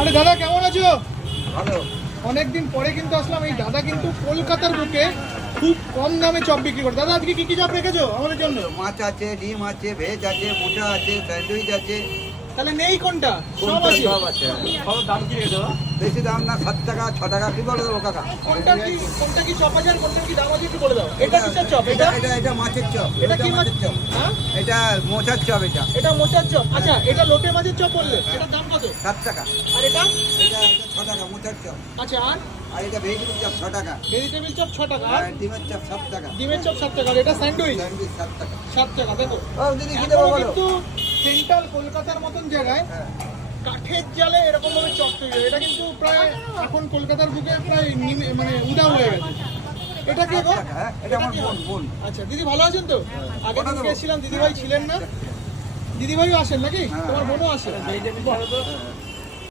আরে দাদা কেমন আছো? ভালো। অনেকদিন পরে কিন্তু আসলাম। এই দাদা কিন্তু কলকাতার বুকে খুব কম দামে চপ বিক্রি করে। দাদা আজকে কি কি চপ রেখেছো আমাদের জন্য? মাছ আছে, ডিম আছে, ভেজ আছে, মোটা আছে, স্যান্ডউইচ আছে। তাহলে নেই কোনটা? সব আছে। সব আছে। সব দাম কি রেখেছো? বেশি দাম না, 7 টাকা 6 টাকা। কি বলে দেবো কাকা? কোনটা কি চপ আছে আর কোনটা কি দাম আছে একটু বলে দাও। এটা কিসের চপ? এটা এটা মাছের চপ। এটা কি মাছ? মাছের চপ। হ্যাঁ, এটা মোচার চপ। এটা মোচার চপ। আচ্ছা, এটা লোটে মাছের চপ বললে, এটার দাম কত? 7 টাকা। আর এটা? এটা 6 টাকা মোচার চপ। আচ্ছা, আর এটা ভেজিটেবিল চপ 6 টাকা। ভেজিটেবিল চপ 6 টাকা, আর ডিমের চপ 7 টাকা। ডিমের চপ 7 টাকা, আর এটা স্যান্ডউইচ স্যান্ডউইচ 7 টাকা। 7 টাকা। দেখো ও দিদি কি দেবো এখনো বলো? কিন্তু সেন্ট্রাল কলকাতার মতন জায়গায় হ্যাঁ। কাঠের জালে এরকম ভাবে চপ তৈরি হয়। এটা কিন্তু প্রায় এখন কলকাতার বুকে প্রায় মানে উদাও হয়ে গেছে। এটা কি গো? হ্যাঁ, এটা আমার বোন। আচ্ছা দিদি ভালো আছেন তো? আগে কটা দিন দেবো? গেছিলাম, দিদিভাই ছিলেন না। দিদিভাইও আসেন নাকি? হ্যাঁ। তোমার বোনও আসে?